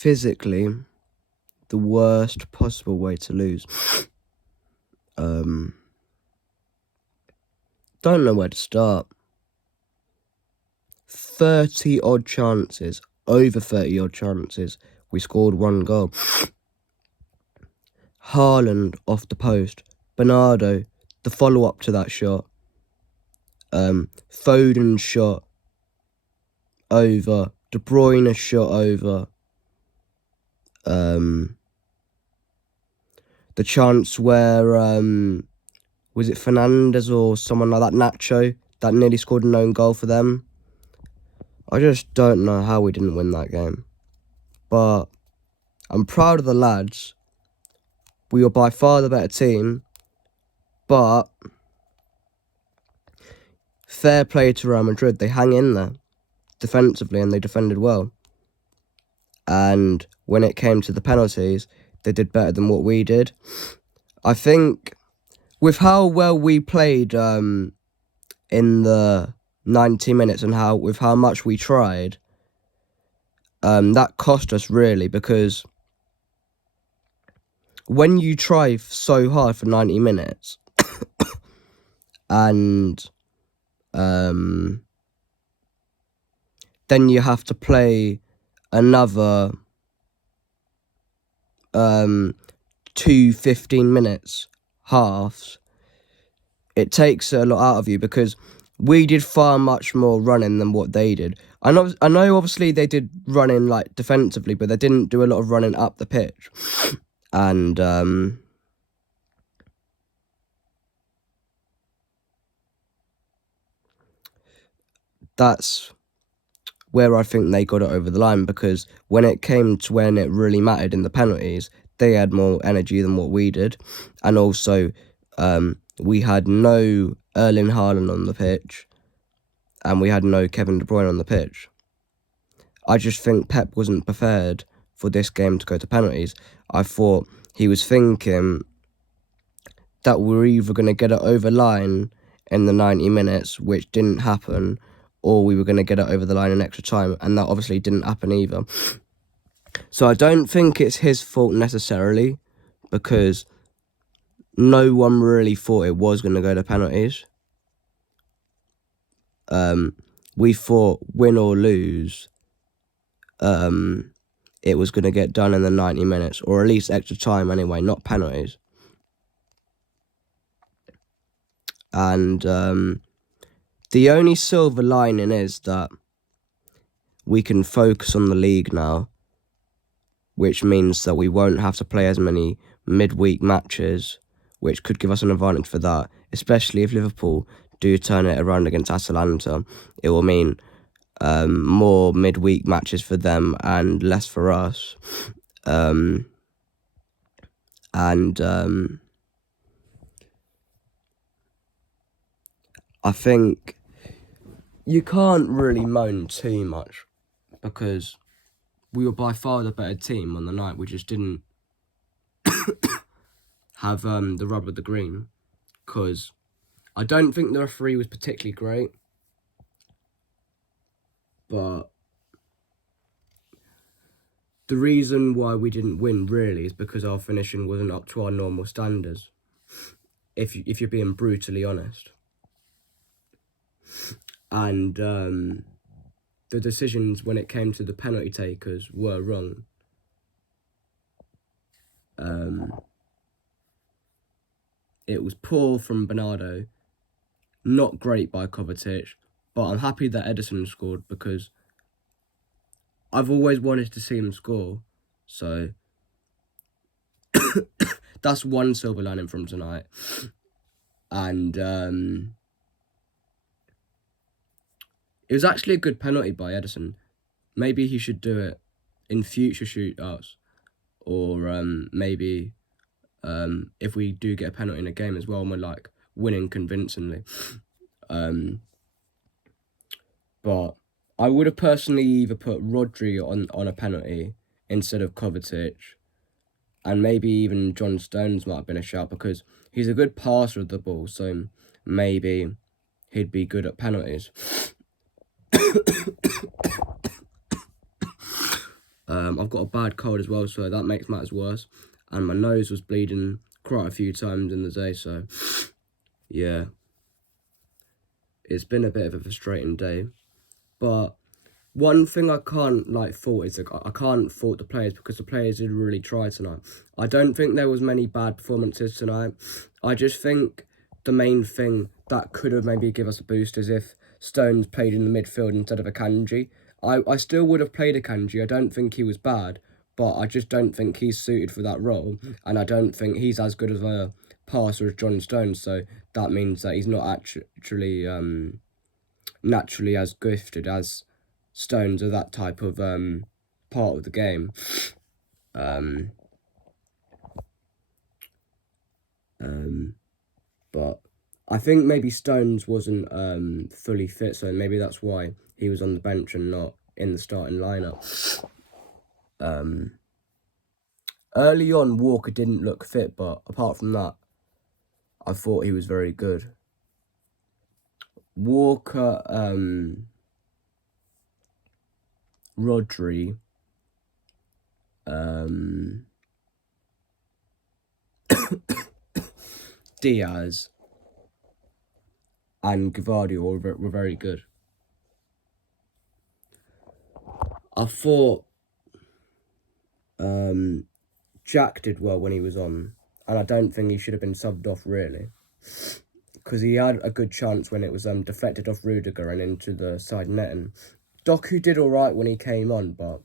physically the worst possible way to lose. Don't know where to start. 30 odd chances, over 30 odd chances, we scored 1 goal. Haaland off the post, Bernardo, the follow-up to that shot, Foden shot over, De Bruyne shot over, the chance where, was it Fernandes or someone like that, Nacho, that nearly scored an own goal for them. I just don't know how we didn't win that game. But I'm proud of the lads. We were by far the better team. But fair play to Real Madrid. They hang in there defensively and they defended well. And when it came to the penalties, they did better than what we did. I think with how well we played in the 90 minutes and with how much we tried, that cost us really, because when you try so hard for 90 minutes and then you have to play another 2 15 minutes halves, it takes a lot out of you, because we did far much more running than what they did. I know obviously they did running like defensively, but they didn't do a lot of running up the pitch. And that's where I think they got it over the line, because when it came to when it really mattered in the penalties, they had more energy than what we did. And also, we had no Erling Haaland on the pitch, and we had no Kevin De Bruyne on the pitch. I just think Pep wasn't prepared for this game to go to penalties. I thought he was thinking that we're either going to get it over line in the 90 minutes, which didn't happen, or we were going to get it over the line in extra time, and that obviously didn't happen either. So I don't think it's his fault necessarily, because no one really thought it was going to go to penalties. We thought, win or lose, it was going to get done in the 90 minutes, or at least extra time anyway, not penalties. And the only silver lining is that we can focus on the league now, which means that we won't have to play as many midweek matches, which could give us an advantage for that, especially if Liverpool do turn it around against Atalanta. It will mean more midweek matches for them and less for us. I think you can't really moan too much, because we were by far the better team on the night. We just didn't have the rub of the green, because I don't think the referee was particularly great. But the reason why we didn't win really is because our finishing wasn't up to our normal standards, if you're being brutally honest. And the decisions when it came to the penalty takers were wrong. It was poor from Bernardo, not great by Kovacic, but I'm happy that Ederson scored, because I've always wanted to see him score. So that's one silver lining from tonight. And it was actually a good penalty by Ederson. Maybe he should do it in future shootouts, or maybe if we do get a penalty in a game as well, and we're like winning convincingly. But I would have personally either put Rodri on a penalty instead of Kovacic, and maybe even John Stones might have been a shout, because he's a good passer of the ball, so maybe he'd be good at penalties. I've got a bad cold as well, so that makes matters worse. And my nose was bleeding quite a few times in the day, so yeah. It's been a bit of a frustrating day. But one thing I can't fault is I can't fault the players because the players did really try tonight. I don't think there was many bad performances tonight. I just think the main thing that could have maybe give us a boost is if Stones played in the midfield instead of Akanji. I still would have played Akanji. I don't think he was bad, but I just don't think he's suited for that role, and I don't think he's as good of a passer as John Stones. So that means that he's not actually naturally as gifted as Stones or that type of part of the game. But I think maybe Stones wasn't fully fit, so maybe that's why he was on the bench and not in the starting lineup. Early on, Walker didn't look fit, but apart from that, I thought he was very good. Walker, Rodri, Diaz, and Gvardiol were very good. I thought Jack did well when he was on, and I don't think he should have been subbed off really, because he had a good chance when it was deflected off Rudiger and into the side netting. Doku did all right when he came on, but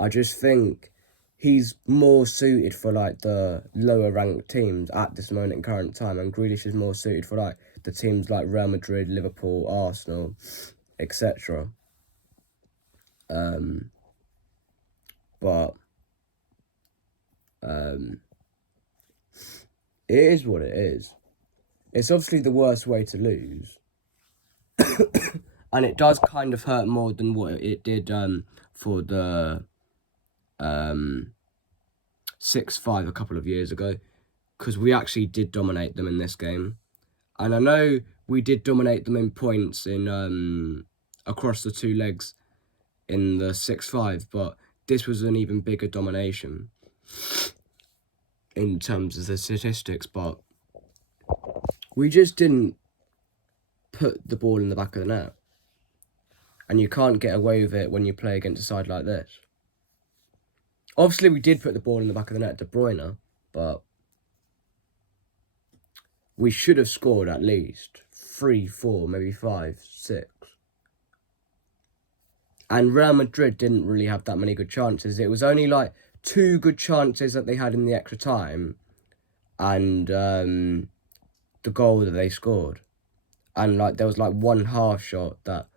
I just think he's more suited for the lower ranked teams at this moment in current time, and Grealish is more suited for the teams like Real Madrid, Liverpool, Arsenal, etc. But it is what it is. It's obviously the worst way to lose. And it does kind of hurt more than what it did for the 6-5 a couple of years ago, because we actually did dominate them in this game. And I know we did dominate them in points in across the two legs in the 6-5, but this was an even bigger domination in terms of the statistics, but we just didn't put the ball in the back of the net. And you can't get away with it when you play against a side like this. Obviously, we did put the ball in the back of the net, De Bruyne, but we should have scored at least 3, 4, maybe 5, 6. And Real Madrid didn't really have that many good chances. It was only 2 good chances that they had in the extra time, and the goal that they scored. And there was one half shot that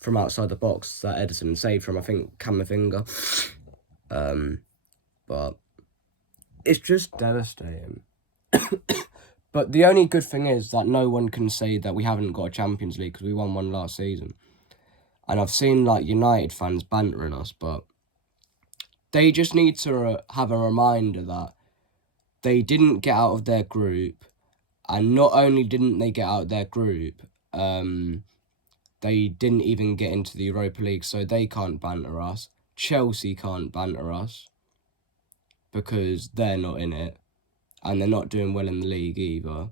from outside the box that Edison saved from, I think, Camavinga. But it's just devastating. But the only good thing is that no one can say that we haven't got a Champions League because we won one last season. And I've seen United fans bantering us, but they just need to have a reminder that they didn't get out of their group, and not only didn't they get out of their group, they didn't even get into the Europa League, so they can't banter us. Chelsea can't banter us because they're not in it, and they're not doing well in the league either.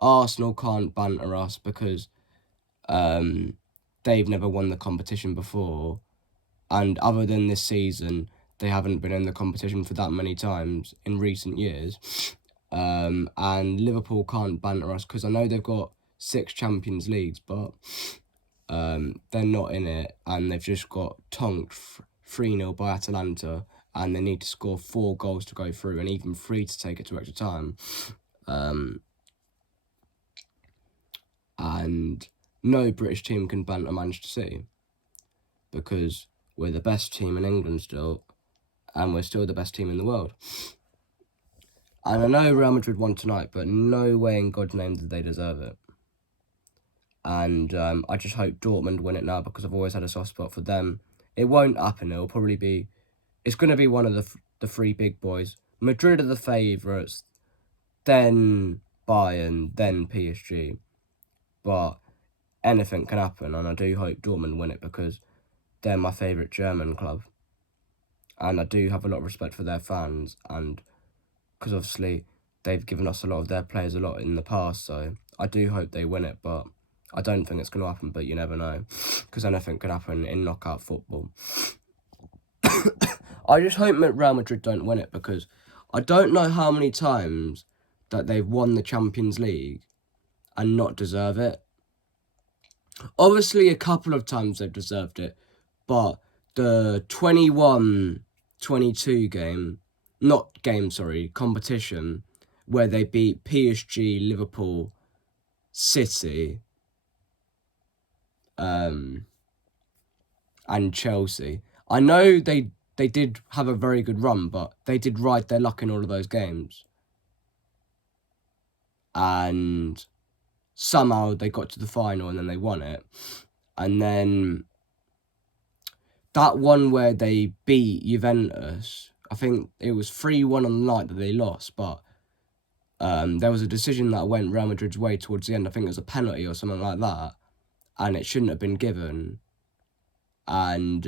Arsenal can't banter us because they've never won the competition before, and other than this season, they haven't been in the competition for that many times in recent years. And Liverpool can't banter us because I know they've got 6 Champions Leagues, but they're not in it, and they've just got tonked 3-0 by Atalanta, and they need to score 4 goals to go through, and even 3 to take it to extra time. And no British team can banter Manchester City because we're the best team in England still, and we're still the best team in the world. And I know Real Madrid won tonight, but no way in God's name did they deserve it. And I just hope Dortmund win it now because I've always had a soft spot for them. It won't happen. It'll probably be... It's going to be one of the 3 big boys. Madrid are the favourites, then Bayern, then PSG. But anything can happen, and I do hope Dortmund win it because they're my favourite German club. And I do have a lot of respect for their fans, and because obviously they've given us a lot of their players a lot in the past, so I do hope they win it, but I don't think it's going to happen, but you never know, because anything could happen in knockout football. I just hope Real Madrid don't win it, because I don't know how many times that they've won the Champions League and not deserve it. Obviously, a couple of times they've deserved it, but the 21-22 competition, where they beat PSG, Liverpool, City, and Chelsea. I know they did have a very good run, but they did ride their luck in all of those games. And somehow they got to the final and then they won it. And then that one where they beat Juventus, I think it was 3-1 on the night that they lost, but there was a decision that went Real Madrid's way towards the end. I think it was a penalty or something like that, and it shouldn't have been given. And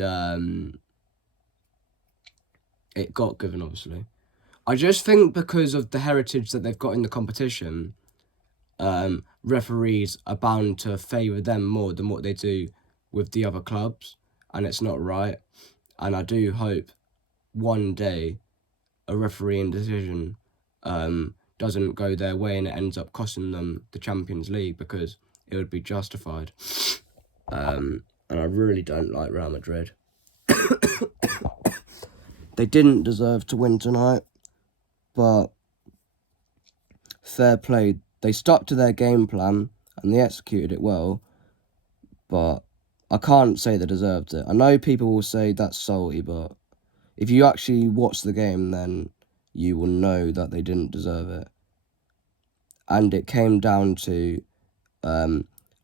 it got given, obviously. I just think because of the heritage that they've got in the competition, referees are bound to favour them more than what they do with the other clubs, and it's not right. And I do hope one day a refereeing decision doesn't go their way and it ends up costing them the Champions League, because it would be justified. And I really don't like Real Madrid. They didn't deserve to win tonight, but fair play. They stuck to their game plan and they executed it well, but I can't say they deserved it. I know people will say that's salty, but if you actually watch the game, then you will know that they didn't deserve it. And it came down to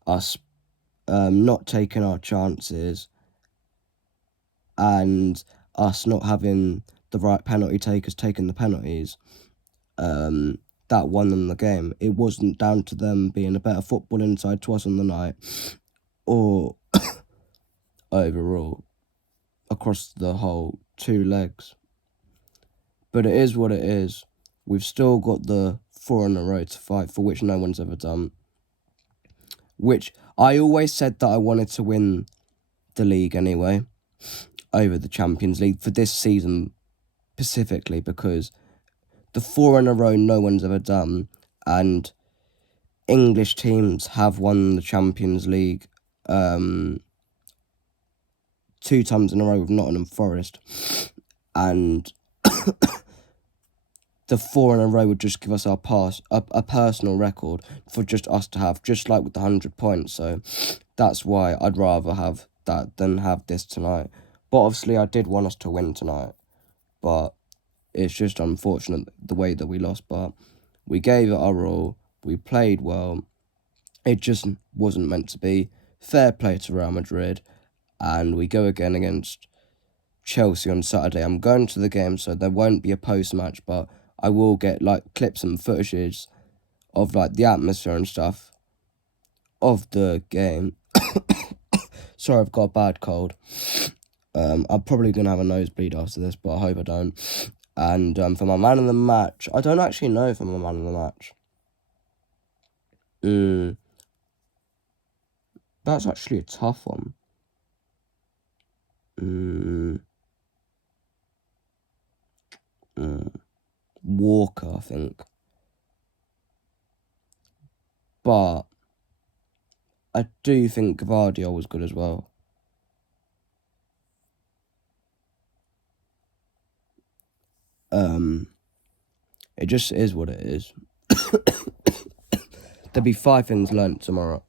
us not taking our chances and us not having the right penalty takers taking the penalties. That won them the game. It wasn't down to them being a better footballing side to us on the night, or overall across the whole 2 legs. But it is what it is. We've still got the 4 in a row to fight for, which no one's ever done. Which I always said that I wanted to win the league anyway, over the Champions League for this season specifically, because the 4 in a row no one's ever done, and English teams have won the Champions League 2 times in a row with Nottingham Forest, and the 4 in a row would just give us a personal record for just us to have, just like with the 100 points. So that's why I'd rather have that than have this tonight. But obviously I did want us to win tonight, but it's just unfortunate the way that we lost. But we gave it our all. We played well. It just wasn't meant to be. Fair play to Real Madrid. And we go again against Chelsea on Saturday. I'm going to the game, so there won't be a post-match, but I will get like clips and footages of like the atmosphere and stuff of the game. Sorry, I've got a bad cold. I'm probably going to have a nosebleed after this, but I hope I don't. And for my man of the match, I don't actually know for my man of the match. That's actually a tough one. Walker, I think. But I do think Gvardiol was good as well. It just is what it is. There'll be 5 things learnt tomorrow.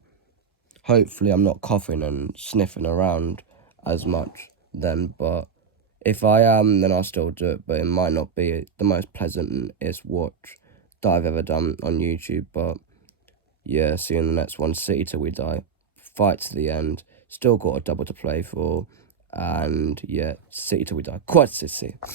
Hopefully I'm not coughing and sniffing around as much then, but if I am, then I'll still do it, but it might not be the most pleasantest watch that I've ever done on YouTube. But yeah, see you in the next one. City till we die. Fight to the end. Still got a double to play for. And yeah, City till we die. Quite City.